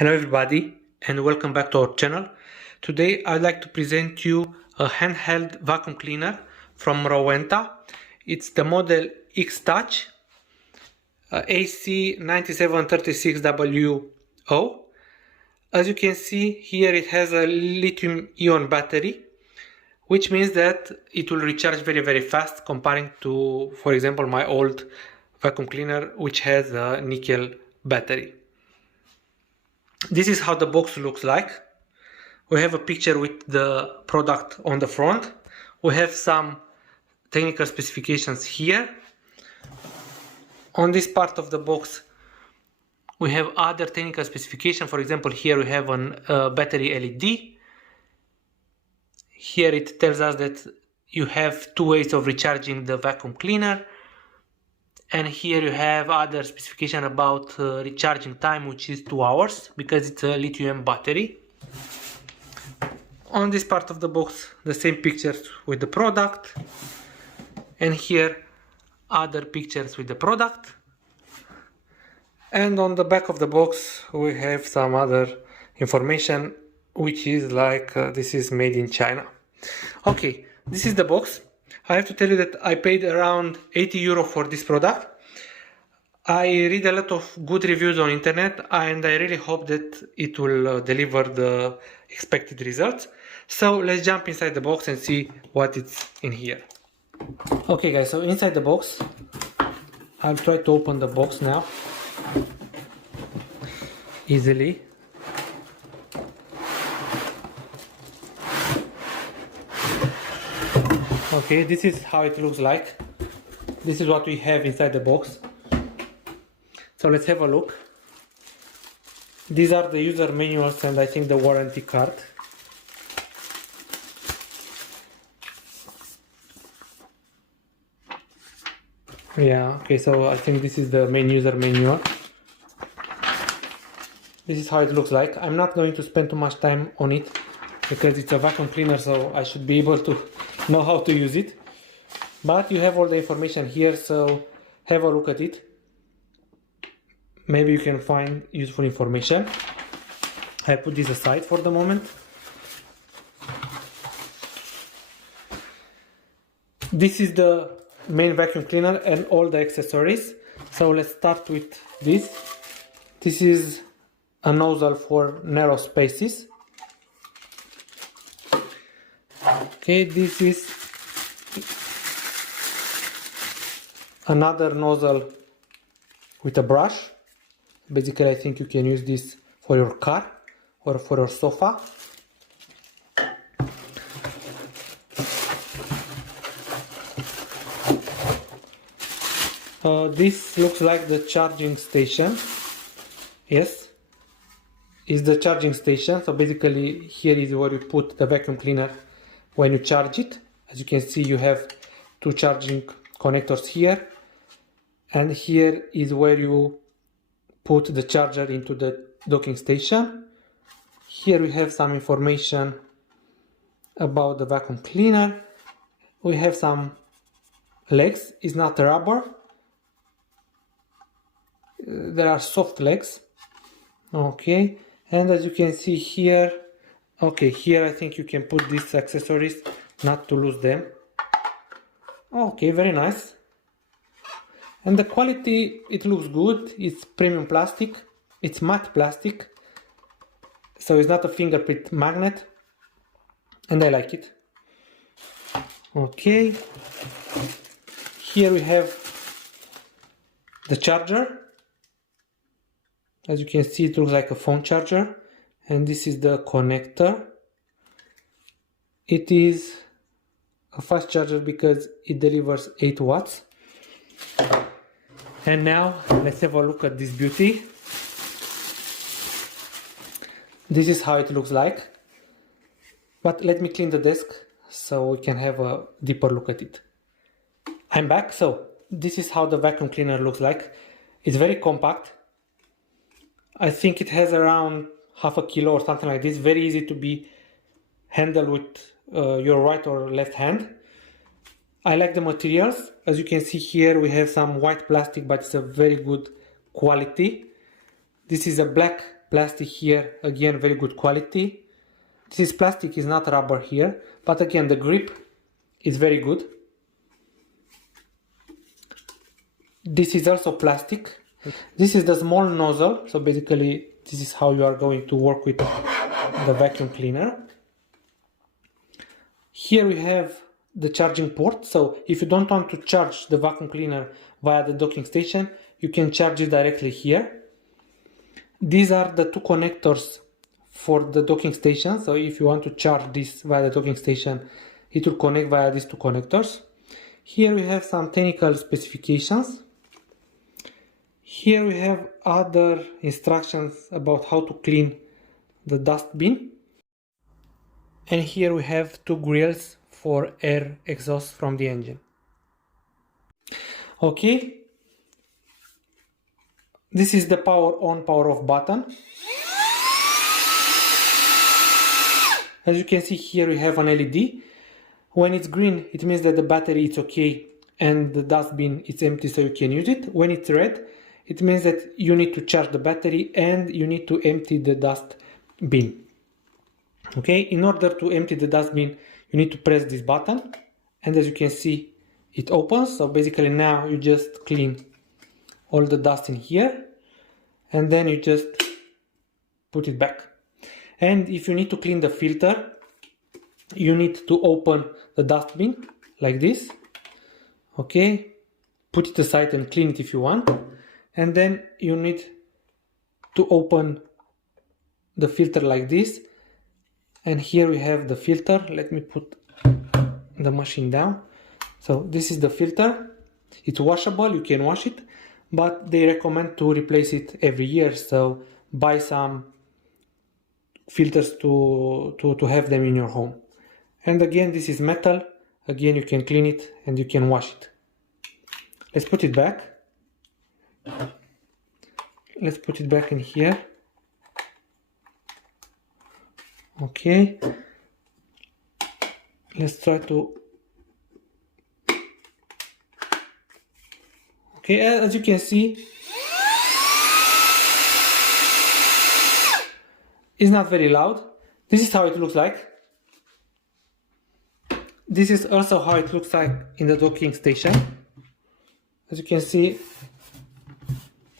Hello everybody and welcome back to our channel. Today I'd like to present you a handheld vacuum cleaner from Rowenta. It's the model X-touch AC9736WO. As you can see here, it has a lithium-ion battery, which means that it will recharge very fast comparing to, for example, my old vacuum cleaner which has a nickel battery. This is how the box looks like. We have a picture with the product on the front. We have some technical specifications here. On this part of the box we have other technical specifications. For example, here we have a battery LED. Here it tells us that you have two ways of recharging the vacuum cleaner. And here you have other specification about recharging time, which is 2 hours, because it's a lithium battery. On this part of the box, the same pictures with the product. And here, other pictures with the product. And on the back of the box, we have some other information, which is like, this is made in China. Okay, this is the box. I have to tell you that I paid around 80 euro for this product. I read a lot of good reviews on internet and I really hope that it will deliver the expected results. So let's jump inside the box and see what is in here. Okay guys, so inside the box, I'll try to open the box now easily. Okay, this is how it looks like. This is what we have inside the box. So let's have a look. These are the user manuals and I think the warranty card. Yeah, okay, so I think this is the main user manual. This is how it looks like. I'm not going to spend too much time on it because it's a vacuum cleaner, so I should be able to know how to use it. But you have all the information here, so have a look at it. Maybe you can find useful information. I put this aside for the moment. This is the main vacuum cleaner and all the accessories. So let's start with this. This is a nozzle for narrow spaces. Okay, this is another nozzle with a brush. Basically, I think you can use this for your car or for your sofa. This looks like the charging station. Yes, is the charging station. So basically, here is where you put the vacuum cleaner when you charge it. As you can see, you have two charging connectors here, and here is where you put the charger into the docking station. Here we have some information about the vacuum cleaner. We have some legs. It's not rubber. There are soft legs. Okay, and as you can see here, okay, here I think you can put these accessories not to lose them. Okay, very nice. And the quality, it looks good. It's premium plastic. It's matte plastic. So it's not a fingerprint magnet. And I like it. Okay. Here we have the charger. As you can see, it looks like a phone charger. And this is the connector. It is a fast charger because it delivers 8 watts. And now let's have a look at this beauty. This is how it looks like. But let me clean the desk so we can have a deeper look at it. I'm back. So this is how the vacuum cleaner looks like. It's very compact. I think it has around half a kilo or something like this. Very easy to be handled with your right or left hand. I like the materials. As you can see here, we have some white plastic, but it's a very good quality. This is a black plastic here, again very good quality. This is plastic, is not rubber here, but again the grip is very good. This is also plastic. This is the small nozzle, so basically this is how you are going to work with the vacuum cleaner. Here we have the charging port, so if you don't want to charge the vacuum cleaner via the docking station, you can charge it directly here. These are the two connectors for the docking station, so if you want to charge this via the docking station, it will connect via these two connectors. Here we have some technical specifications. Here we have other instructions about how to clean the dust bin. And here we have two grills for air exhaust from the engine. Okay, this is the power on, power off button. As you can see here we have an LED. When it's green it means that the battery is okay and the dust bin is empty, so you can use it. When it's red it means that you need to charge the battery and you need to empty the dust bin. Okay, in order to empty the dust bin you need to press this button, and as you can see it opens. So basically now you just clean all the dust in here and then you just put it back. And if you need to clean the filter, you need to open the dust bin like this. Okay, put it aside and clean it if you want, and then you need to open the filter like this. And here we have the filter. Let me put the machine down. So this is the filter. It's washable, you can wash it, but they recommend to replace it every year, so buy some filters to have them in your home. And again, this is metal. Again, you can clean it and you can wash it. Let's put it back. Let's put it back in here. Okay, let's try to... Okay, as you can see, it's not very loud. This is how it looks like. This is also how it looks like in the docking station. As you can see,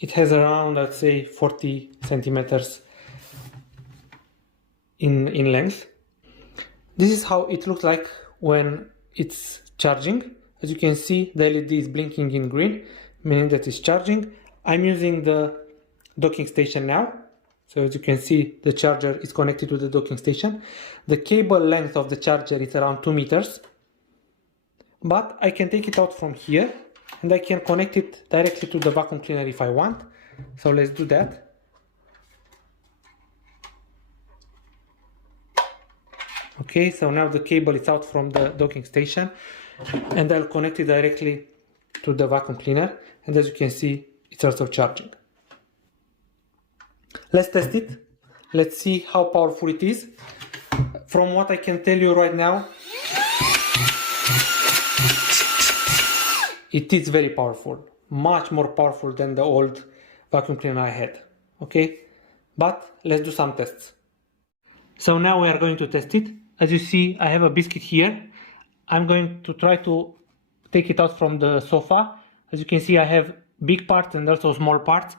it has around, let's say, 40 centimeters in length. This is how it looks like when it's charging. As you can see, the LED is blinking in green, meaning that it's charging. I'm using the docking station now. So as you can see, the charger is connected to the docking station. The cable length of the charger is around 2 meters. But I can take it out from here and I can connect it directly to the vacuum cleaner if I want. So let's do that. Okay, so now the cable is out from the docking station and I'll connect it directly to the vacuum cleaner, and as you can see, it's also charging. Let's test it. Let's see how powerful it is. From what I can tell you right now, it is very powerful, much more powerful than the old vacuum cleaner I had. Okay, but let's do some tests. So now we are going to test it. As you see, I have a biscuit here. I'm going to try to take it out from the sofa. As you can see, I have big parts and also small parts,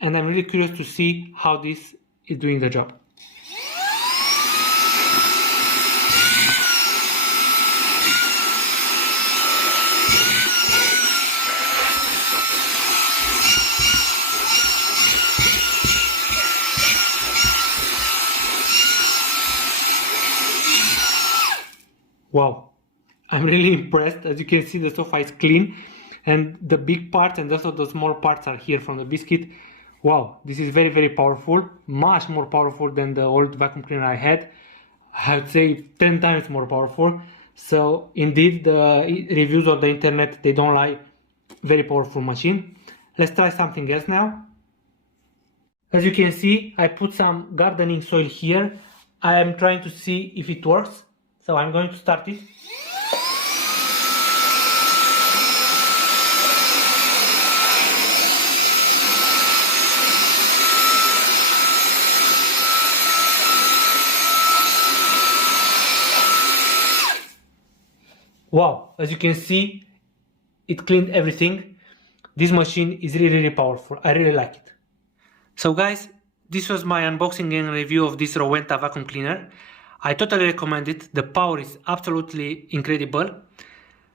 and I'm really curious to see how this is doing the job. Wow, I'm really impressed. As you can see, the sofa is clean and the big parts and also the small parts are here from the biscuit. Wow, this is very, very powerful, much more powerful than the old vacuum cleaner I had. I would say 10 times more powerful. So indeed, the reviews on the internet, they don't lie. Very powerful machine. Let's try something else now. As you can see, I put some gardening soil here. I am trying to see if it works. So I'm going to start it. Wow, as you can see, it cleaned everything. This machine is really powerful. I really like it. So guys, this was my unboxing and review of this Rowenta vacuum cleaner. I totally recommend it. The power is absolutely incredible.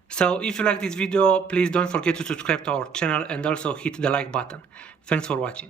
So if you like this video, please don't forget to subscribe to our channel and also hit the like button. Thanks for watching.